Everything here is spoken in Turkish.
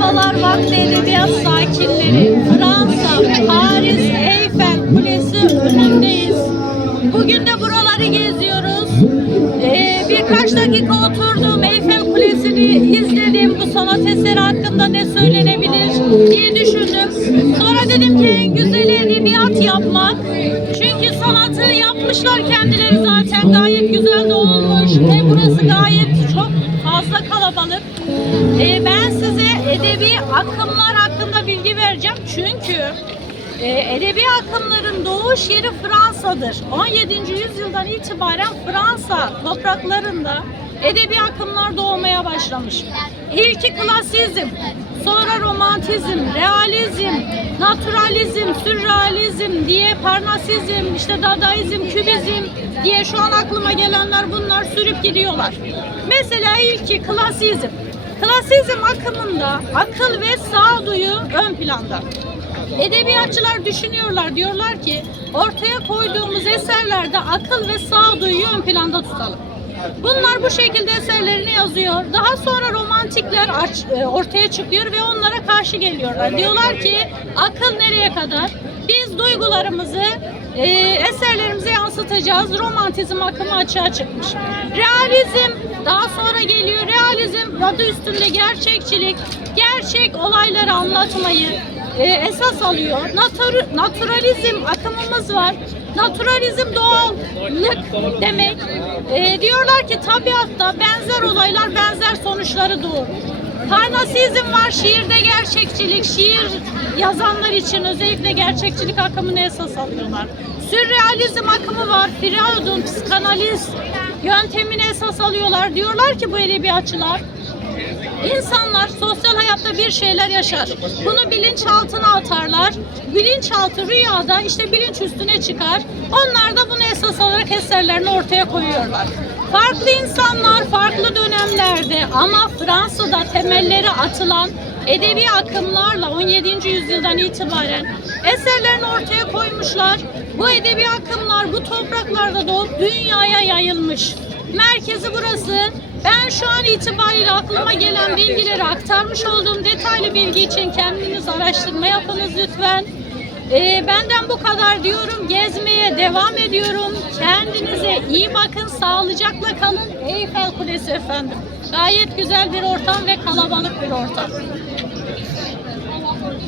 Merhabalar vakti edebiyat sakinleri. Fransa, Paris, Eyfel Kulesi önündeyiz. Bugün de buraları geziyoruz. Ee, birkaç dakika oturdum. Eyfel Kulesi'ni izledim. Bu sanat eseri hakkında ne söylenebilir diye düşündüm. Sonra dedim ki en güzeli edebiyat yapmak. Çünkü sanatı yapmışlar kendileri zaten gayet güzel de olmuş. Ve burası gayet çok fazla kalabalık. Ee, ben edebi akımlar hakkında bilgi vereceğim. Çünkü e, edebi akımların doğuş yeri Fransa'dır. 17. yüzyıldan itibaren Fransa topraklarında edebi akımlar doğmaya başlamış. İlki klasizm, sonra romantizm, realizm, naturalizm, sürrealizm diye parnasizm, işte dadaizm, kübizm diye şu an aklıma gelenler bunlar sürüp gidiyorlar. Mesela ilki klasizm. Klasizm akımında akıl ve sağduyu ön planda. Edebiyatçılar düşünüyorlar, diyorlar ki ortaya koyduğumuz eserlerde akıl ve sağduyuyu ön planda tutalım. Bunlar bu şekilde eserlerini yazıyor. Daha sonra romantikler aç- e, ortaya çıkıyor ve onlara karşı geliyorlar. Diyorlar ki akıl nereye kadar? Biz duygularımızı e, eserlerimize yansıtacağız. Romantizm akımı açığa çıkmış. Realizm daha sonra geliyor. Realizm adı üstünde gerçekçilik, gerçek olayları anlatmayı e, esas alıyor. Natur, naturalizm akımımız var. Naturalizm doğallık demek. E, diyorlar ki tabiatta benzer olaylar benzer sonuçları doğurur. Parnasizm var şiirde gerçekçilik, şiir yazanlar için özellikle gerçekçilik akımını esas alıyorlar. Sürrealizm akımı var, Freud'un psikanaliz yöntemini esas alıyorlar. Diyorlar ki bu edebiyatçılar İnsanlar sosyal hayatta bir şeyler yaşar. Bunu bilinçaltına atarlar. Bilinçaltı rüyada işte bilinç üstüne çıkar. Onlar da bunu esas alarak eserlerini ortaya koyuyorlar. Farklı insanlar farklı dönemlerde ama Fransa'da temelleri atılan edebi akımlarla 17. yüzyıldan itibaren eserlerini ortaya koymuşlar. Bu edebi akımlar bu topraklarda doğup dünyaya yayılmış. Merkezi burası. Ben şu an itibariyle aklıma gelen bilgileri aktarmış olduğum detaylı bilgi için kendiniz araştırma yapınız lütfen. Ee, benden bu kadar diyorum. Gezmeye devam ediyorum. Kendinize iyi bakın. Sağlıcakla kalın. Eyfel Kulesi efendim. Gayet güzel bir ortam ve kalabalık bir ortam.